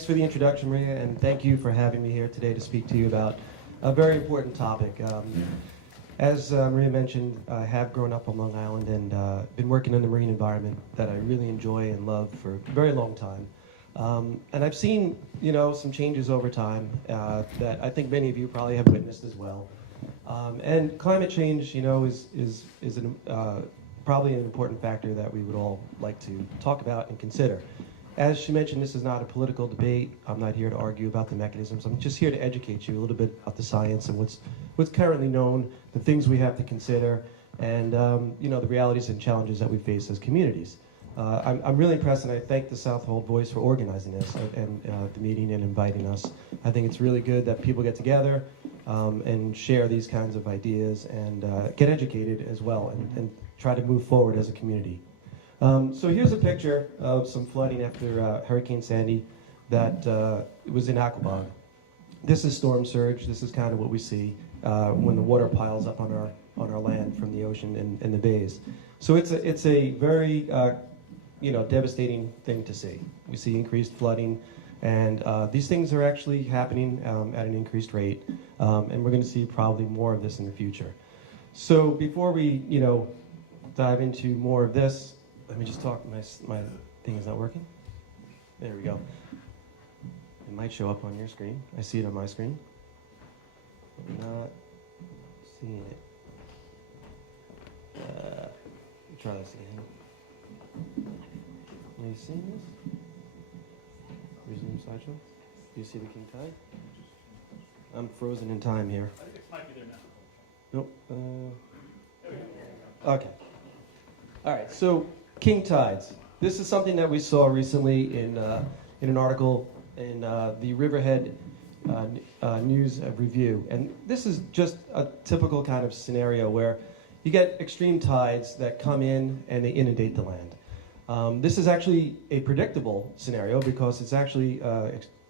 thanks for the introduction, Maria, and thank you for having me here today to speak to you about a very important topic. As Maria mentioned, I have grown up on Long Island and been working in the marine environment that I really enjoy and love for a very long time. And I've seen, some changes over time that I think many of you probably have witnessed as well. And climate change, is probably an important factor that we would all like to talk about and consider. As she mentioned, this is not a political debate. I'm not here to argue about the mechanisms. I'm just here to educate you a little bit about the science and what's currently known, the things we have to consider, and the realities and challenges that we face as communities. I'm really impressed, and I thank the Southold Voice for organizing this and the meeting and inviting us. I think it's really good that people get together and share these kinds of ideas and get educated as well and try to move forward as a community. So here's a picture of some flooding after Hurricane Sandy that was in Aquabog. This is storm surge. This is kind of what we see when the water piles up on our land from the ocean and the bays. So it's a very devastating thing to see. We see increased flooding, and these things are actually happening at an increased rate, and we're going to see probably more of this in the future. So before we dive into more of this, let me just talk. My thing is not working. There we go. It might show up on your screen. I see it on my screen. I'm not seeing it. Try this again. Are you seeing this? Resume slideshow. Do you see the king tide? I'm frozen in time here. I think it might be there now. Nope. Okay. All right. So king tides. This is something that we saw recently in an article in the Riverhead News Review, and this is just a typical kind of scenario where you get extreme tides that come in and they inundate the land. This is actually a predictable scenario because it's actually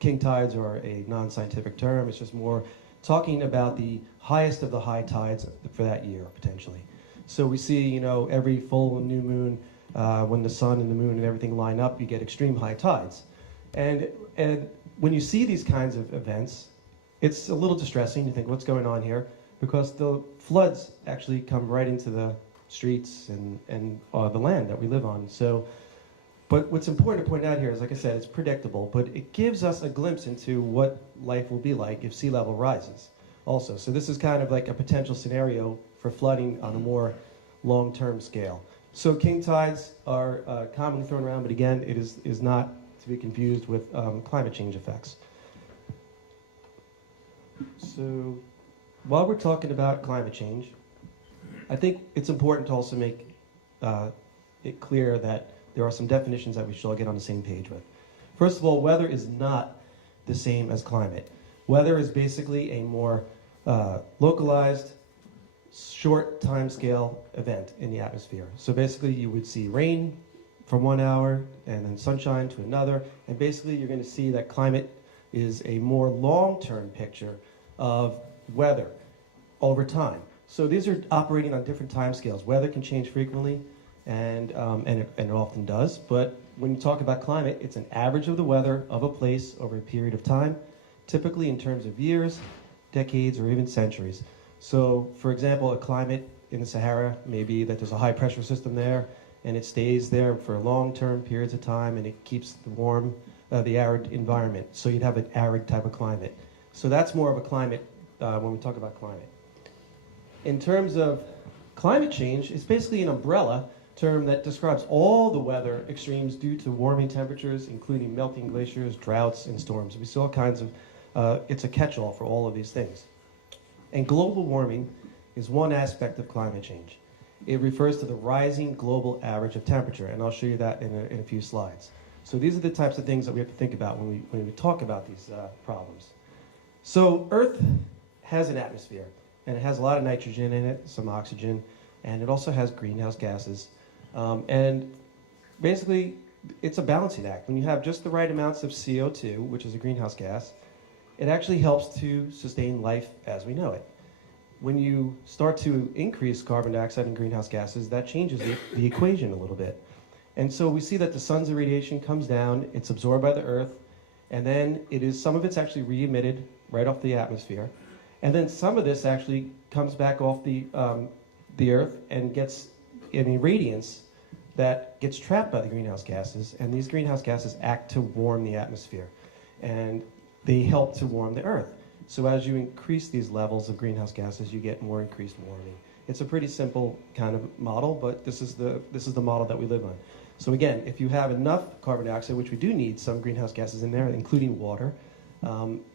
king tides are a non-scientific term. It's just more talking about the highest of the high tides for that year potentially. So we see every full and new moon. When the sun and the moon and everything line up, you get extreme high tides. And when you see these kinds of events, it's a little distressing. You think, what's going on here? Because the floods actually come right into the streets and the land that we live on. So, but what's important to point out here is, like I said, it's predictable, but it gives us a glimpse into what life will be like if sea level rises also. So this is kind of like a potential scenario for flooding on a more long-term scale. So king tides are commonly thrown around, but again, it is not to be confused with climate change effects. So while we're talking about climate change, I think it's important to also make it clear that there are some definitions that we should all get on the same page with. First of all, weather is not the same as climate. Weather is basically a more localized, short time scale event in the atmosphere. So basically you would see rain from 1 hour and then sunshine to another, and basically you're going to see that climate is a more long-term picture of weather over time. So these are operating on different time scales. Weather can change frequently, and it often does, but when you talk about climate, it's an average of the weather of a place over a period of time, typically in terms of years, decades, or even centuries. So, for example, a climate in the Sahara may be that there's a high pressure system there, and it stays there for long-term periods of time, and it keeps the arid environment. So you'd have an arid type of climate. So that's more of a climate when we talk about climate. In terms of climate change, it's basically an umbrella term that describes all the weather extremes due to warming temperatures, including melting glaciers, droughts, and storms. We see all kinds of, it's a catch-all for all of these things. And global warming is one aspect of climate change. It refers to the rising global average of temperature, and I'll show you that in a few slides. So these are the types of things that we have to think about when we talk about these problems. So Earth has an atmosphere, and it has a lot of nitrogen in it, some oxygen, and it also has greenhouse gases. And basically, it's a balancing act. When you have just the right amounts of CO2, which is a greenhouse gas, it actually helps to sustain life as we know it. When you start to increase carbon dioxide and greenhouse gases, that changes the equation a little bit. And so we see that the sun's irradiation comes down, it's absorbed by the Earth, And then some of it's actually re-emitted right off the atmosphere. And then some of this actually comes back off the Earth and gets an irradiance that gets trapped by the greenhouse gases. And these greenhouse gases act to warm the atmosphere. And they help to warm the Earth. So as you increase these levels of greenhouse gases, you get more increased warming. It's a pretty simple kind of model, but this is the model that we live on. So again, if you have enough carbon dioxide, which we do need some greenhouse gases in there, including water,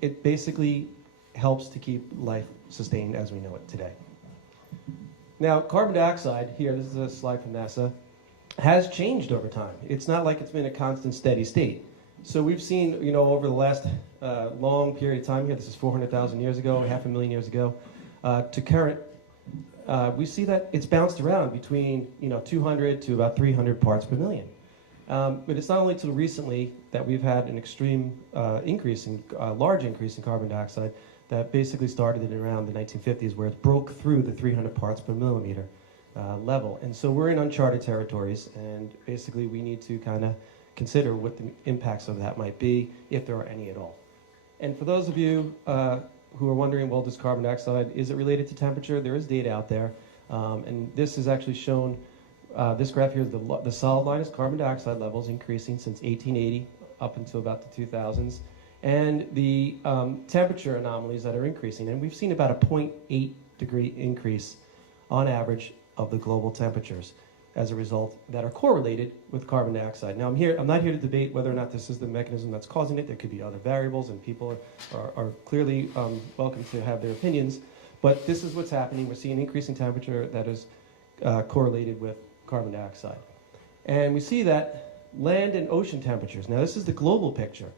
it basically helps to keep life sustained as we know it today. Now, carbon dioxide, here, this is a slide from NASA, has changed over time. It's not like it's been a constant steady state. So we've seen, over the last long period of time here, this is 400,000 years ago, 500,000 years ago, to current, we see that it's bounced around between 200 to about 300 parts per million. But it's not only until recently that we've had an extreme large increase in carbon dioxide that basically started in around the 1950s, where it broke through the 300 parts per millimeter level. And so we're in uncharted territories, and basically we need to kind of consider what the impacts of that might be, if there are any at all. And for those of you who are wondering, well, does carbon dioxide, is it related to temperature? There is data out there, and this is actually shown, this graph here is the solid line is carbon dioxide levels increasing since 1880 up until about the 2000s, and the temperature anomalies that are increasing. And we've seen about a 0.8 degree increase on average of the global temperatures as a result that are correlated with carbon dioxide. Now I'm not here to debate whether or not this is the mechanism that's causing it. There could be other variables, and people are clearly welcome to have their opinions, but this is what's happening. We're seeing an increase in temperature that is correlated with carbon dioxide. And we see that land and ocean temperatures, now this is the global picture,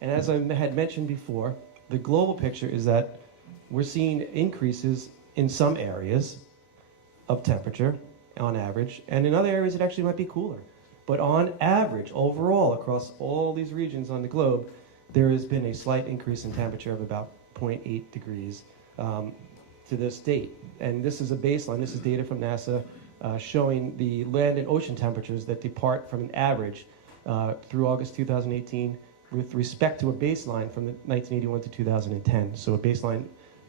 and as I had mentioned before, the global picture is that we're seeing increases in some areas of temperature on average, and in other areas it actually might be cooler. But on average, overall, across all these regions on the globe, there has been a slight increase in temperature of about 0.8 degrees to this date. And this is a baseline. This is data from NASA showing the land and ocean temperatures that depart from an average through August 2018 with respect to a baseline from 1981 to 2010. So a baseline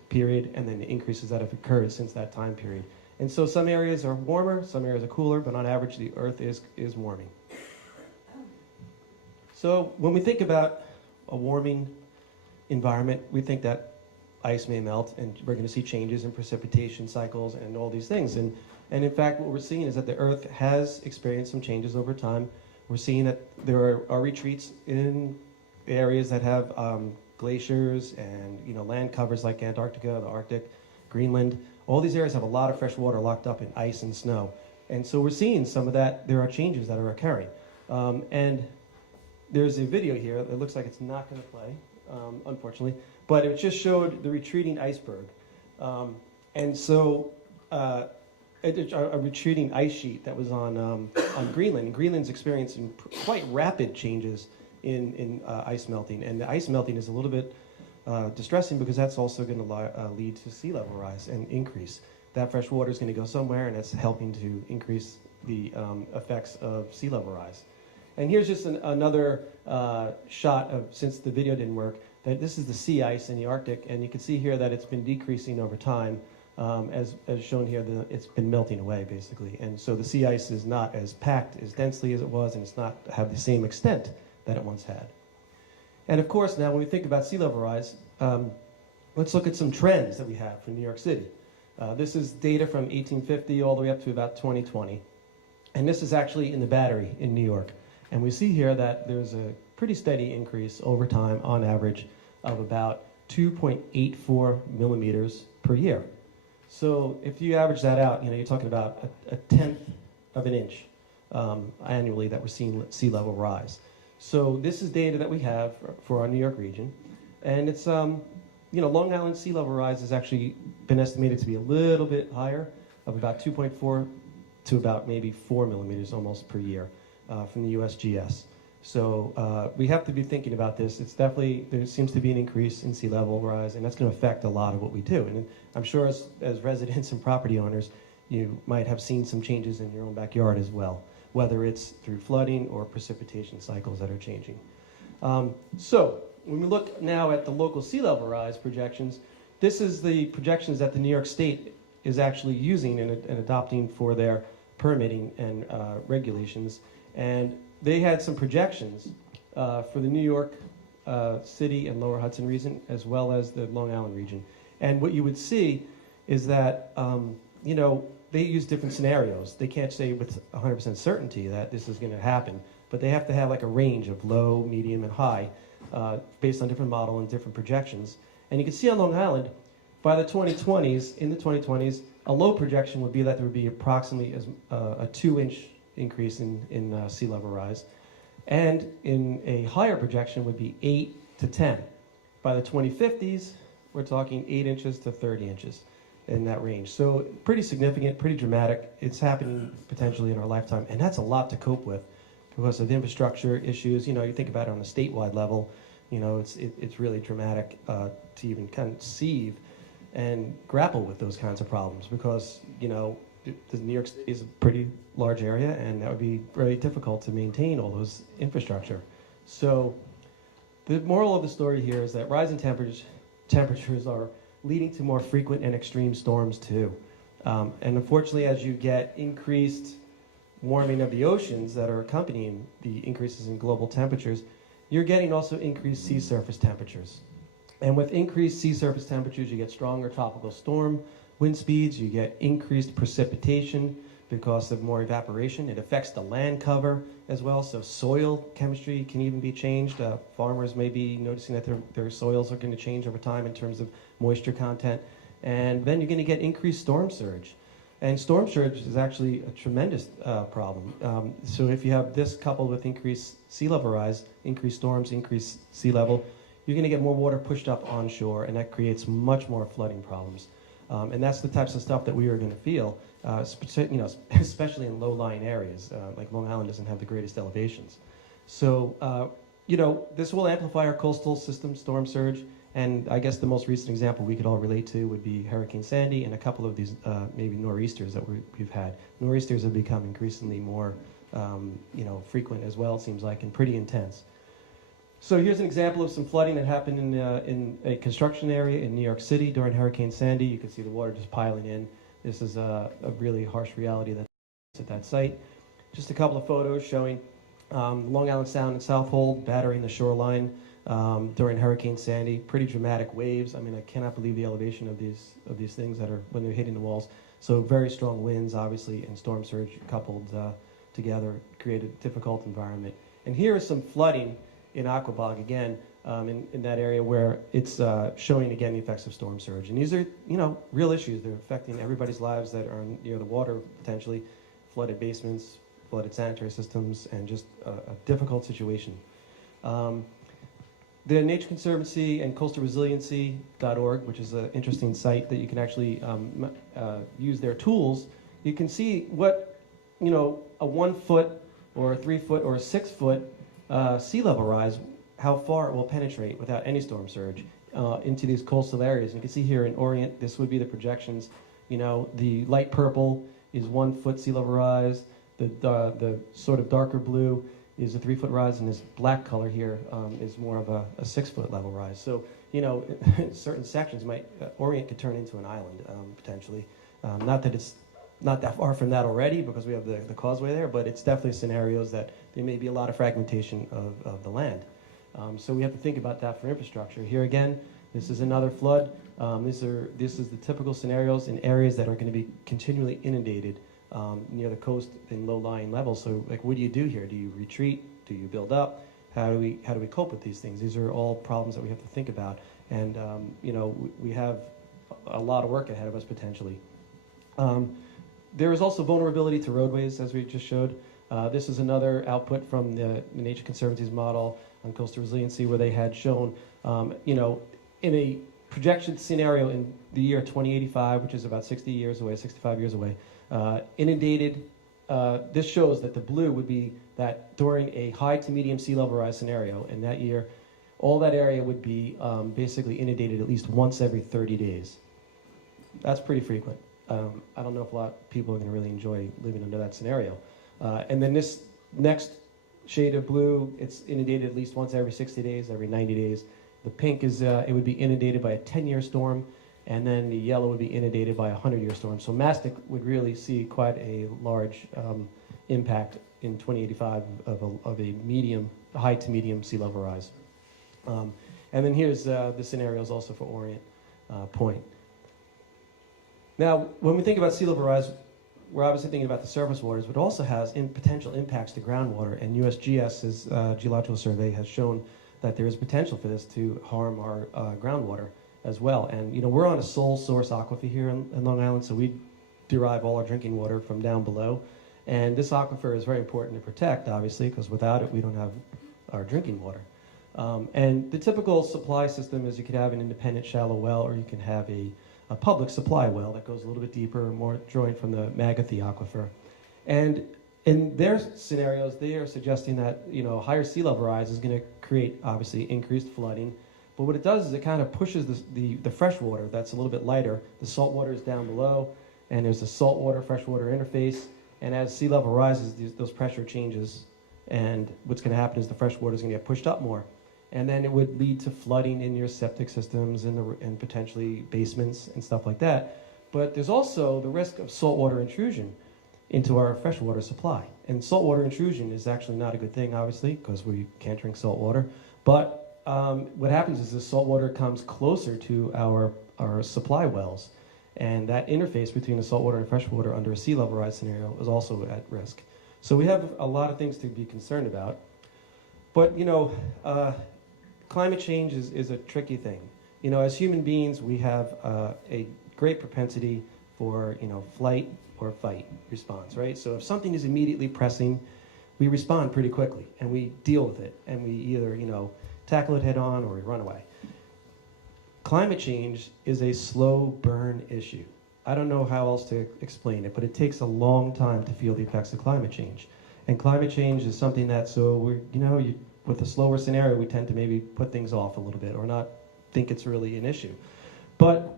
period, and then the increases that have occurred since that time period. And so some areas are warmer, some areas are cooler, but on average the Earth is warming. So when we think about a warming environment, we think that ice may melt, and we're going to see changes in precipitation cycles and all these things. And in fact, what we're seeing is that the Earth has experienced some changes over time. We're seeing that there are retreats in areas that have glaciers and land covers like Antarctica, the Arctic, Greenland. All these areas have a lot of fresh water locked up in ice and snow. And so we're seeing some of that. There are changes that are occurring. And there's a video here. It looks like it's not going to play, unfortunately. But it just showed the retreating iceberg. And so a retreating ice sheet that was on Greenland. And Greenland's experiencing quite rapid changes in ice melting. And the ice melting is a little bit distressing because that's also going to lead to sea level rise and increase. That fresh water is going to go somewhere, and it's helping to increase the effects of sea level rise. And here's just another shot of, since the video didn't work, that this is the sea ice in the Arctic, and you can see here that it's been decreasing over time. As shown here, it's been melting away, basically. And so the sea ice is not as packed, as densely as it was, and it's not have the same extent that it once had. And of course, now when we think about sea level rise, let's look at some trends that we have from New York City. This is data from 1850 all the way up to about 2020. And this is actually in the Battery in New York. And we see here that there's a pretty steady increase over time on average of about 2.84 millimeters per year. So if you average that out, you're talking about a tenth of an inch annually that we're seeing sea level rise. So this is data that we have for our New York region. And it's, Long Island sea level rise has actually been estimated to be a little bit higher, of about 2.4 to about maybe 4 millimeters almost per year from the USGS. So we have to be thinking about this. It's definitely, there seems to be an increase in sea level rise, and that's going to affect a lot of what we do. And I'm sure as residents and property owners, you might have seen some changes in your own backyard as well, whether it's through flooding or precipitation cycles that are changing. So when we look now at the local sea level rise projections, this is the projections that the New York State is actually using and adopting for their permitting and regulations. And they had some projections for the New York City and Lower Hudson region, as well as the Long Island region. And what you would see is that, you know, they use different scenarios. They can't say with 100% certainty that this is going to happen, but they have to have like a range of low, medium, and high based on different model and different projections. And you can see on Long Island, by the 2020s, in the 2020s, a low projection would be that there would be approximately a 2-inch increase in sea level rise. And in a higher projection would be 8 to 10. By the 2050s, we're talking 8 inches to 30 inches in that range. So pretty significant, pretty dramatic. It's happening potentially in our lifetime, and that's a lot to cope with because of the infrastructure issues. You know, you think about it on a statewide level, you know, it's really dramatic to even conceive and grapple with those kinds of problems because, you know, New York is a pretty large area, and that would be very difficult to maintain all those infrastructure. So the moral of the story here is that rising temperatures are leading to more frequent and extreme storms too. And unfortunately, as you get increased warming of the oceans that are accompanying the increases in global temperatures, you're getting also increased sea surface temperatures. And with increased sea surface temperatures, you get stronger tropical storm wind speeds, you get increased precipitation because of more evaporation. It affects the land cover as well, so soil chemistry can even be changed. Farmers may be noticing that their soils are going to change over time in terms of moisture content. And then you're going to get increased storm surge. And storm surge is actually a tremendous problem. So if you have this coupled with increased sea level rise, increased storms, increased sea level, you're going to get more water pushed up onshore, and that creates much more flooding problems. And that's the types of stuff that we are going to feel, you know, especially in low-lying areas. Like Long Island doesn't have the greatest elevations. So, you know, this will amplify our coastal system storm surge. And I guess the most recent example we could all relate to would be Hurricane Sandy and a couple of these maybe nor'easters that we've had. Nor'easters have become increasingly more, you know, frequent as well, it seems like, and pretty intense. So here's an example of some flooding that happened in a construction area in New York City during Hurricane Sandy. You can see the water just piling in. This is a really harsh reality that's at that site. Just a couple of photos showing Long Island Sound and Southold battering the shoreline during Hurricane Sandy. Pretty dramatic waves. I mean, I cannot believe the elevation of these things that are when they're hitting the walls. So very strong winds, obviously, and storm surge coupled together create a difficult environment. And here is some flooding in Aquabog again, in that area where it's showing again the effects of storm surge. And these are, you know, real issues. They're affecting everybody's lives that are near the water potentially, flooded basements, flooded sanitary systems, and just a difficult situation. The Nature Conservancy and coastalresiliency.org, which is an interesting site that you can actually use their tools, you can see what, you know, a 1 foot or a 3 foot or a 6 foot sea level rise, how far it will penetrate without any storm surge into these coastal areas. And you can see here in Orient, this would be the projections. You know, the light purple is 1 foot sea level rise. The sort of darker blue is a 3 foot rise, and this black color here is more of a 6 foot level rise. So, you know, certain sections Orient could turn into an island potentially. Not that it's not that far from that already because we have the causeway there, but it's definitely scenarios that there may be a lot of fragmentation of the land. So we have to think about that for infrastructure. Here again, this is another flood. This is the typical scenarios in areas that are going to be continually inundated near the coast in low-lying levels. So, like, what do you do here? Do you retreat? Do you build up? How do we cope with these things? These are all problems that we have to think about, and you know, we have a lot of work ahead of us potentially. There is also vulnerability to roadways, as we just showed. This is another output from the Nature Conservancy's model on coastal resiliency, where they had shown, you know, in a projection scenario in the year 2085, which is about 60 years away, 65 years away, inundated. This shows that the blue would be that during a high to medium sea level rise scenario in that year, all that area would be basically inundated at least once every 30 days. That's pretty frequent. I don't know if a lot of people are going to really enjoy living under that scenario. And then this next shade of blue, it's inundated at least once every 60 days, every 90 days. The pink is, it would be inundated by a 10-year storm, and then the yellow would be inundated by a 100-year storm. So Mastic would really see quite a large impact in 2085 of a medium, high to medium sea level rise. And then here's the scenarios also for Orient Point. Now, when we think about sea level rise, we're obviously thinking about the surface waters, but it also has potential impacts to groundwater. And USGS's Geological Survey has shown that there is potential for this to harm our groundwater as well. And, you know, we're on a sole source aquifer here in Long Island, so we derive all our drinking water from down below. And this aquifer is very important to protect, obviously, because without it, we don't have our drinking water. And the typical supply system is you could have an independent shallow well, or you can have a public supply well that goes a little bit deeper, more drawing from the Magathie aquifer. And in their scenarios, they are suggesting that, you know, higher sea level rise is going to create, obviously, increased flooding. But what it does is it kind of pushes the fresh water that's a little bit lighter. The salt water is down below, and there's a saltwater freshwater interface. And as sea level rises, those pressure changes, and what's going to happen is the fresh water is going to get pushed up more. And then it would lead to flooding in your septic systems and potentially basements and stuff like that. But there's also the risk of saltwater intrusion into our freshwater supply. And saltwater intrusion is actually not a good thing, obviously, because we can't drink salt water. But what happens is the salt water comes closer to our supply wells. And that interface between the saltwater and freshwater under a sea level rise scenario is also at risk. So we have a lot of things to be concerned about. But, you know, climate change is a tricky thing. You know, as human beings, we have a great propensity for, you know, flight or fight response, right? So if something is immediately pressing, we respond pretty quickly, and we deal with it, and we either, you know, tackle it head on or we run away. Climate change is a slow burn issue. I don't know how else to explain it, but it takes a long time to feel the effects of climate change. And climate change is something that, so we're, you know, with a slower scenario, we tend to maybe put things off a little bit or not think it's really an issue. But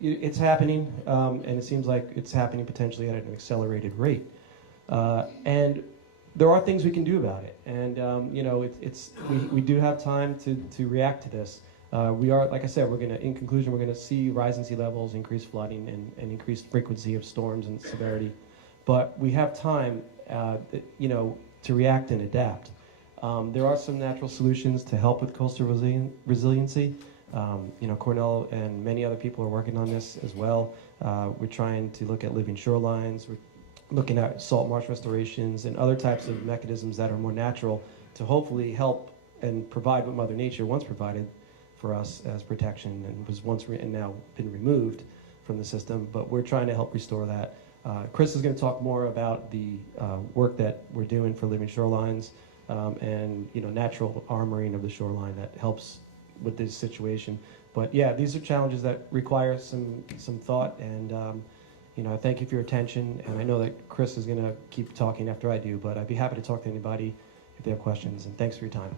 it's happening, and it seems like it's happening potentially at an accelerated rate. And there are things we can do about it. And, you know, we do have time to react to this. We are, like I said, in conclusion, we're going to see rising sea levels, increased flooding, and increased frequency of storms and severity. But we have time, you know, to react and adapt. There are some natural solutions to help with coastal resiliency. You know, Cornell and many other people are working on this as well. We're trying to look at living shorelines. We're looking at salt marsh restorations and other types of mechanisms that are more natural to hopefully help and provide what Mother Nature once provided for us as protection and was once and now been removed from the system. But we're trying to help restore that. Chris is going to talk more about the work that we're doing for living shorelines. And, you know, natural armoring of the shoreline that helps with this situation. But yeah, these are challenges that require some thought, and you know, I thank you for your attention, and I know that Chris is going to keep talking after I do, but I'd be happy to talk to anybody if they have questions, and thanks for your time.